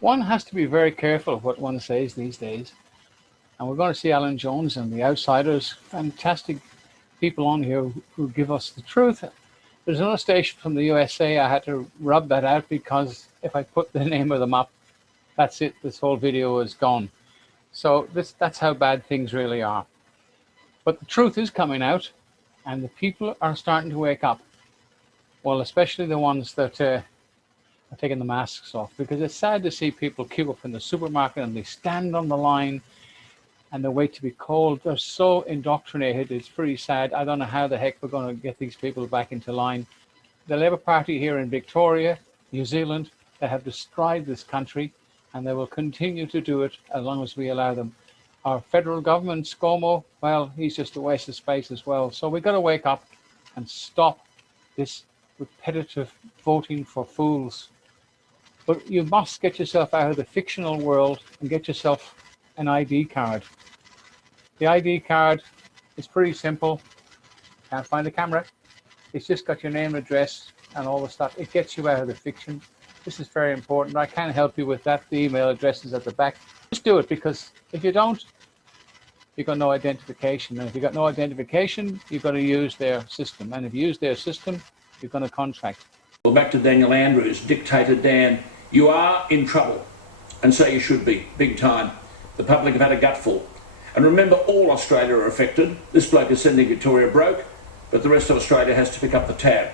One has to be very careful of what one says these days. And we're going to see Alan Jones and the Outsiders, fantastic people on here who give us the truth. There's another station from the USA. I had to rub that out because if I put the name of them up, that's it. This whole video is gone. So that's how bad things really are. But the truth is coming out, and the people are starting to wake up. Well, especially the ones that are taking the masks off, because it's sad to see people queue up in the supermarket and they stand on the line and they wait to be called. They're so indoctrinated. It's pretty sad. I don't know how the heck we're going to get these people back into line. The Labour Party here in Victoria, New Zealand, they have destroyed this country, and they will continue to do it as long as we allow them. Our federal government, ScoMo, well, he's just a waste of space as well. So we've got to wake up and stop this repetitive voting for fools. But you must get yourself out of the fictional world and get yourself an ID card. The ID card is pretty simple. Can't find the camera. It's just got your name, address, and all the stuff. It gets you out of the fiction. This is very important. I can help you with that. The email address is at the back. Just do it, because if you don't, you've got no identification. And if you've got no identification, you've got to use their system. And if you use their system, you're going to contract. Well, back to Daniel Andrews, Dictator Dan. You are in trouble, and so you should be, big time. The public have had a gutful. And remember, all Australia are affected. This bloke is sending Victoria broke, but the rest of Australia has to pick up the tab.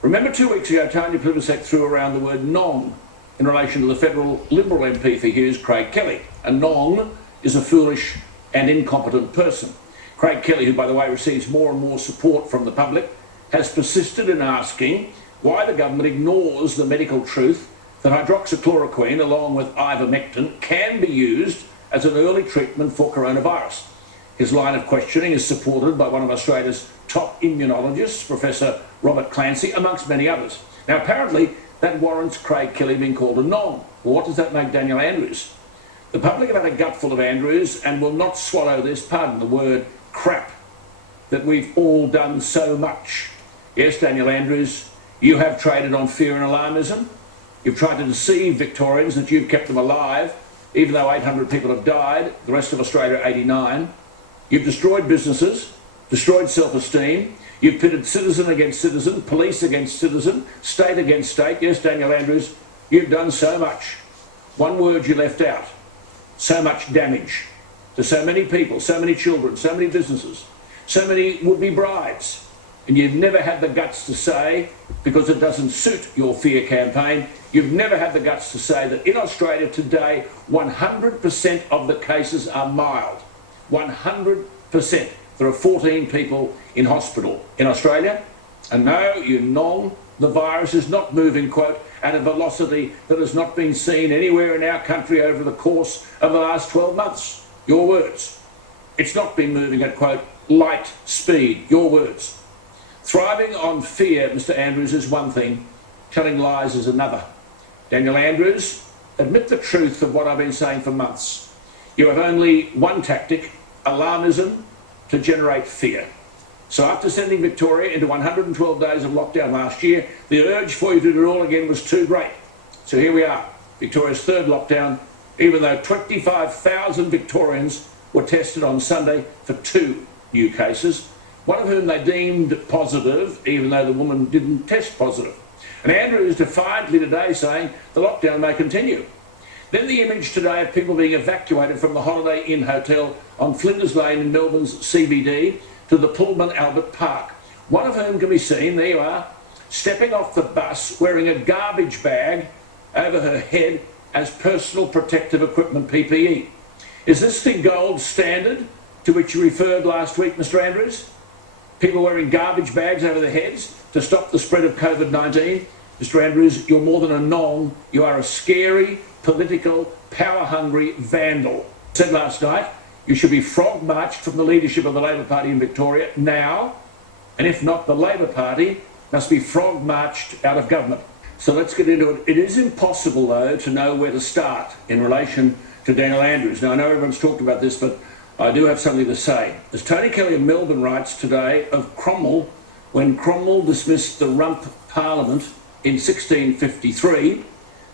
Remember 2 weeks ago, Tony Plibersek threw around the word nong in relation to the federal Liberal MP for Hughes, Craig Kelly. A nong is a foolish and incompetent person. Craig Kelly, who by the way receives more and more support from the public, has persisted in asking why the government ignores the medical truth that hydroxychloroquine along with ivermectin can be used as an early treatment for coronavirus. His line of questioning is supported by one of Australia's top immunologists, Professor Robert Clancy, amongst many others. Now, apparently, that warrants Craig Kelly being called a nong. Well, what does that make Daniel Andrews? The public have had a gutful of Andrews and will not swallow this, pardon the word, crap, that we've all done so much. Yes, Daniel Andrews, you have traded on fear and alarmism. You've tried to deceive Victorians that you've kept them alive, even though 800 people have died, the rest of Australia 89. You've destroyed businesses, destroyed self-esteem. You've pitted citizen against citizen, police against citizen, state against state. Yes, Daniel Andrews, you've done so much. One word you left out. So much damage to so many people, so many children, so many businesses, so many would-be brides. And you've never had the guts to say, because it doesn't suit your fear campaign, you've never had the guts to say that in Australia today, 100% of the cases are mild. 100%. There are 14 people in hospital in Australia. And no, you nong, the virus is not moving, quote, at a velocity that has not been seen anywhere in our country over the course of the last 12 months. Your words. It's not been moving at, quote, light speed. Your words. Thriving on fear, Mr. Andrews, is one thing. Telling lies is another. Daniel Andrews, admit the truth of what I've been saying for months. You have only one tactic, alarmism, to generate fear. So after sending Victoria into 112 days of lockdown last year, the urge for you to do it all again was too great. So here we are, Victoria's third lockdown, even though 25,000 Victorians were tested on Sunday for 2 new cases, one of whom they deemed positive, even though the woman didn't test positive. And Andrews defiantly today saying the lockdown may continue. Then the image today of people being evacuated from the Holiday Inn Hotel on Flinders Lane in Melbourne's CBD to the Pullman Albert Park. One of whom can be seen, there you are, stepping off the bus wearing a garbage bag over her head as personal protective equipment, PPE. Is this the gold standard to which you referred last week, Mr. Andrews? People wearing garbage bags over their heads to stop the spread of COVID-19? Mr. Andrews, you're more than a nong. You are a scary, political, power-hungry vandal. I said last night, you should be frog-marched from the leadership of the Labor Party in Victoria now, and if not, the Labor Party must be frog-marched out of government. So let's get into it. It is impossible, though, to know where to start in relation to Daniel Andrews. Now, I know everyone's talked about this, but I do have something to say. As Tony Kelly of Melbourne writes today of Cromwell, when Cromwell dismissed the Rump Parliament in 1653,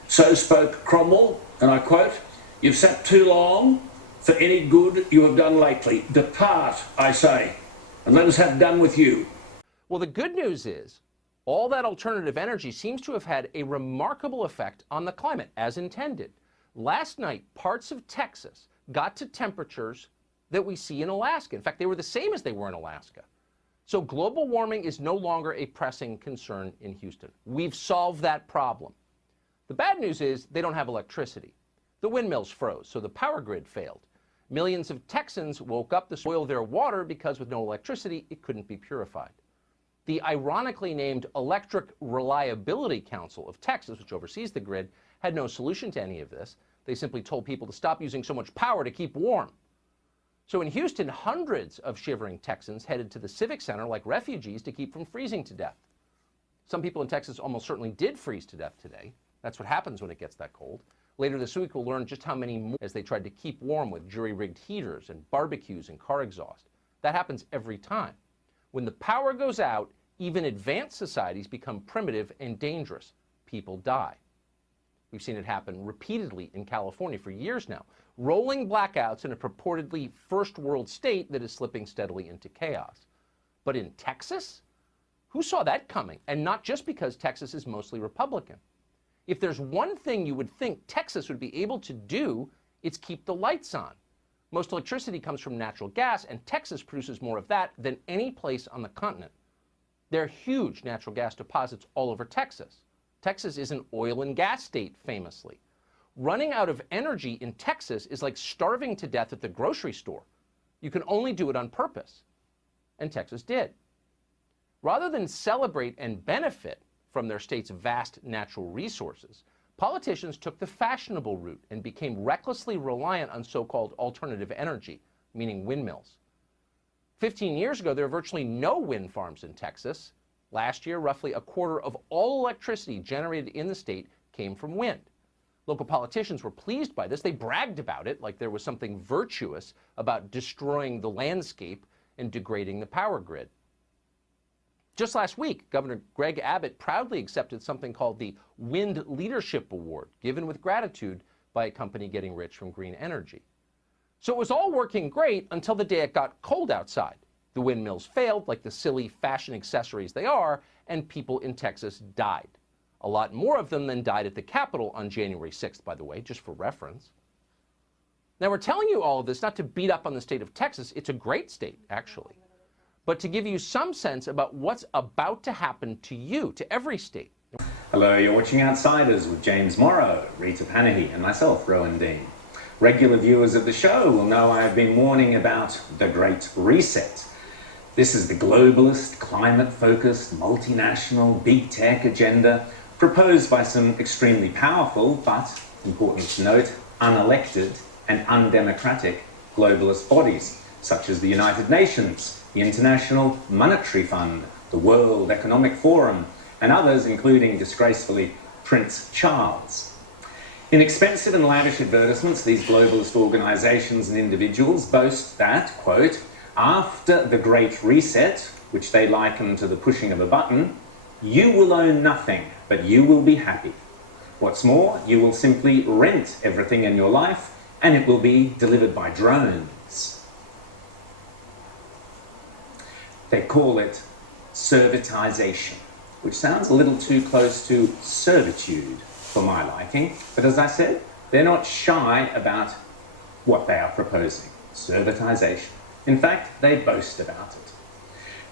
so spoke Cromwell And I quote, "You've sat too long for any good you have done lately. Depart, I say, and let us have done with you." Well, the good news is all that alternative energy seems to have had a remarkable effect on the climate, as intended. Last night, parts of Texas got to temperatures that we see in Alaska. In fact, they were the same as they were in Alaska. So global warming is no longer a pressing concern in Houston. We've solved that problem. The bad news is they don't have electricity. The windmills froze, so the power grid failed. Millions of Texans woke up to boil their water because with no electricity, it couldn't be purified. The ironically named Electric Reliability Council of Texas, which oversees the grid, had no solution to any of this. They simply told people to stop using so much power to keep warm. So in Houston, hundreds of shivering Texans headed to the Civic Center like refugees to keep from freezing to death. Some people in Texas almost certainly did freeze to death today. That's what happens when it gets that cold. Later this week, we'll learn just how many more as they tried to keep warm with jury-rigged heaters and barbecues and car exhaust. That happens every time. When the power goes out, even advanced societies become primitive and dangerous. People die. We've seen it happen repeatedly in California for years now. Rolling blackouts in a purportedly first world state that is slipping steadily into chaos. But in Texas? Who saw that coming? And not just because Texas is mostly Republican. If there's one thing you would think Texas would be able to do, it's keep the lights on. Most electricity comes from natural gas, and Texas produces more of that than any place on the continent. There are huge natural gas deposits all over Texas. Texas is an oil and gas state, famously. Running out of energy in Texas is like starving to death at the grocery store. You can only do it on purpose. And Texas did. Rather than celebrate and benefit from their state's vast natural resources, politicians took the fashionable route and became recklessly reliant on so-called alternative energy, meaning windmills. 15 years ago, there were virtually no wind farms in Texas. Last year, roughly a quarter of all electricity generated in the state came from wind. Local politicians were pleased by this. They bragged about it like there was something virtuous about destroying the landscape and degrading the power grid. Just last week, Governor Greg Abbott proudly accepted something called the Wind Leadership Award, given with gratitude by a company getting rich from green energy. So it was all working great until the day it got cold outside. The windmills failed, like the silly fashion accessories they are, and people in Texas died. A lot more of them than died at the Capitol on January 6th, by the way, just for reference. Now, we're telling you all of this not to beat up on the state of Texas. It's a great state, actually. But to give you some sense about what's about to happen to you, to every state. Hello, you're watching Outsiders with James Morrow, Rita Panahi, and myself, Rowan Dean. Regular viewers of the show will know I've been warning about the Great Reset. This is the globalist, climate-focused, multinational, big tech agenda proposed by some extremely powerful, but, important to note, unelected and undemocratic globalist bodies, such as the United Nations, the International Monetary Fund, the World Economic Forum, and others, including, disgracefully, Prince Charles. In expensive and lavish advertisements, these globalist organizations and individuals boast that, quote, after the Great Reset, which they liken to the pushing of a button, you will own nothing, but you will be happy. What's more, you will simply rent everything in your life, and it will be delivered by drones. They call it servitization, which sounds a little too close to servitude for my liking. But as I said, they're not shy about what they are proposing, servitization. In fact, they boast about it.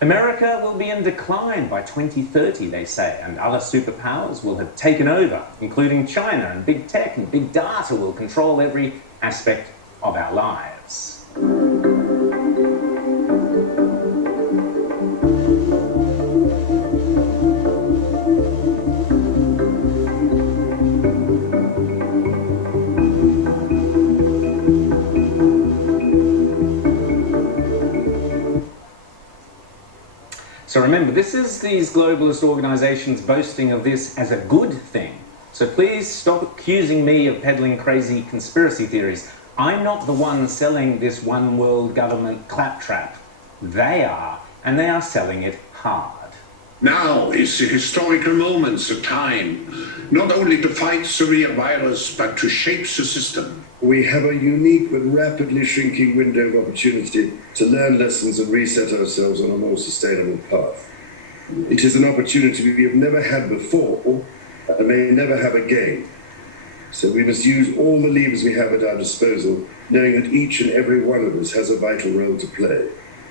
America will be in decline by 2030, they say, and other superpowers will have taken over, including China, and big tech and big data will control every aspect of our lives. So remember, this is these globalist organizations boasting of this as a good thing. So please stop accusing me of peddling crazy conspiracy theories. I'm not the one selling this one world government claptrap. They are, and they are selling it hard. Now is the historical moment, the time, not only to fight the real virus, but to shape the system. We have a unique but rapidly shrinking window of opportunity to learn lessons and reset ourselves on a more sustainable path. It is an opportunity we have never had before and may never have again. So we must use all the levers we have at our disposal, knowing that each and every one of us has a vital role to play.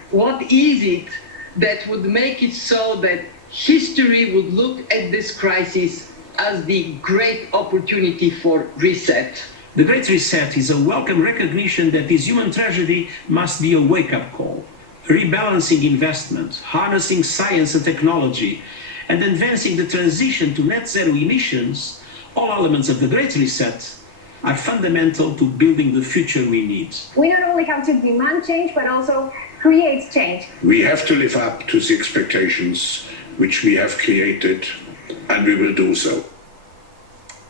What is it that would make it so that history would look at this crisis as the great opportunity for reset? The Great Reset is a welcome recognition that this human tragedy must be a wake-up call, rebalancing investment, harnessing science and technology, and advancing the transition to net zero emissions. All elements of the Great Reset are fundamental to building the future we need. We not only have to demand change, but also create change. We have to live up to the expectations which we have created, and we will do so.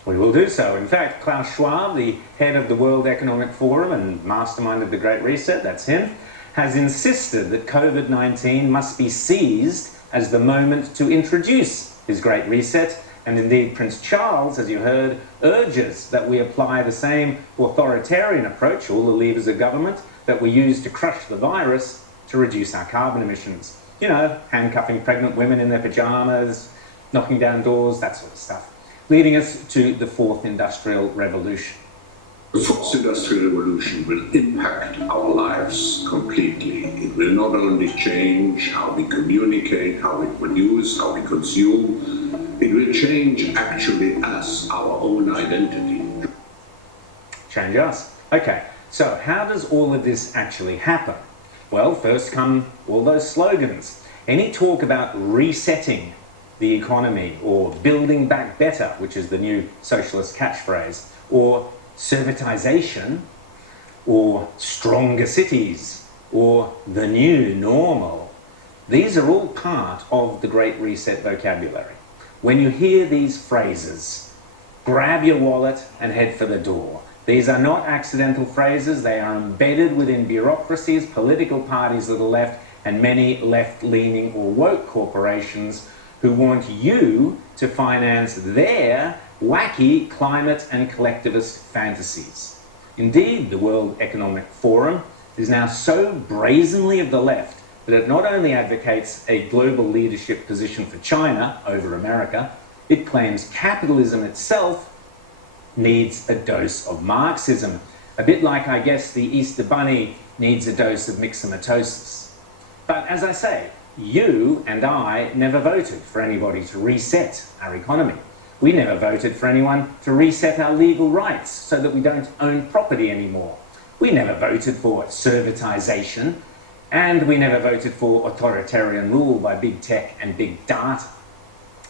We will do so. In fact, Klaus Schwab, the head of the World Economic Forum and mastermind of the Great Reset, that's him, has insisted that COVID-19 must be seized as the moment to introduce his Great Reset. And indeed, Prince Charles, as you heard, urges that we apply the same authoritarian approach, all the levers of government, that we use to crush the virus to reduce our carbon emissions. You know, handcuffing pregnant women in their pajamas, knocking down doors, that sort of stuff. Leading us to the fourth industrial revolution. The fourth industrial revolution will impact our lives completely. It will not only change how we communicate, how we produce, how we consume. It will change actually us, our own identity. Change us. Okay, so how does all of this actually happen? Well, first come all those slogans. Any talk about resetting the economy, or building back better, which is the new socialist catchphrase, or servitization, or stronger cities, or the new normal. These are all part of the Great Reset vocabulary. When you hear these phrases, grab your wallet and head for the door. These are not accidental phrases. They are embedded within bureaucracies, political parties of the left, and many left-leaning or woke corporations who want you to finance their wacky climate and collectivist fantasies. Indeed, the World Economic Forum is now so brazenly of the left that it not only advocates a global leadership position for China over America, it claims capitalism itself needs a dose of Marxism, a bit like, I guess, the Easter Bunny needs a dose of myxomatosis. But as I say, you and I never voted for anybody to reset our economy. We never voted for anyone to reset our legal rights so that we don't own property anymore. We never voted for servitization, and we never voted for authoritarian rule by big tech and big data.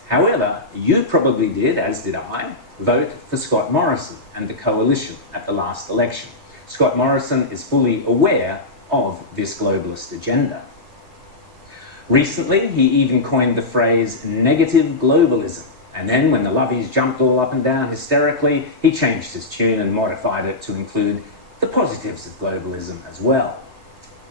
However, you probably did, as did I, vote for Scott Morrison and the coalition at the last election. Scott Morrison is fully aware of this globalist agenda. Recently, he even coined the phrase negative globalism. And then when the lovies jumped all up and down hysterically, he changed his tune and modified it to include the positives of globalism as well.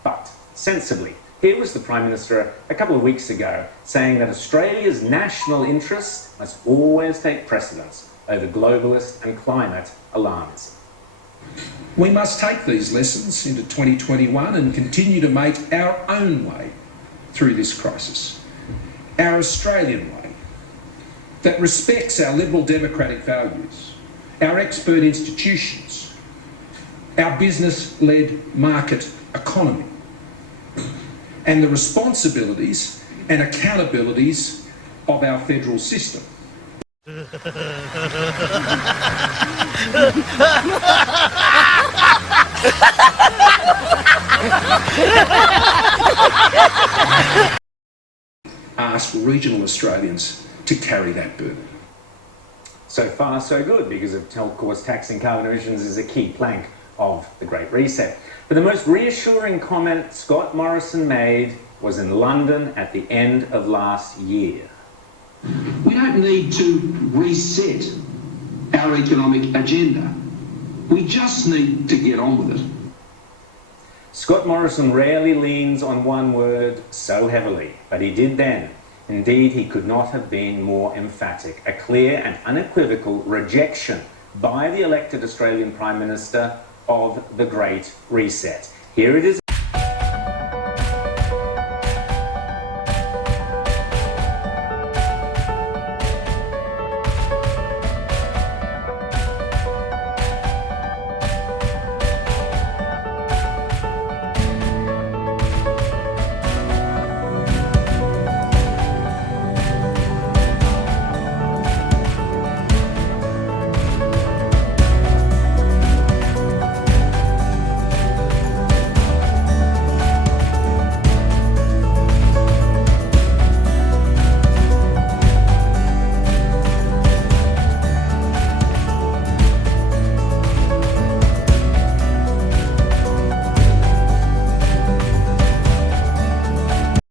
But sensibly, here was the Prime Minister a couple of weeks ago saying that Australia's national interest must always take precedence over globalist and climate alarmism. We must take these lessons into 2021 and continue to make our own way through this crisis, our Australian way, that respects our liberal democratic values, our expert institutions, our business-led market economy, and the responsibilities and accountabilities of our federal system. Ask regional Australians to carry that burden. So far, so good, because of course taxing carbon emissions is a key plank of the Great Reset. But the most reassuring comment Scott Morrison made was in London at the end of last year. We don't need to reset our economic agenda. We just need to get on with it. Scott Morrison rarely leans on one word so heavily, but he did then. Indeed, he could not have been more emphatic. A clear and unequivocal rejection by the elected Australian Prime Minister of the Great Reset. Here it is.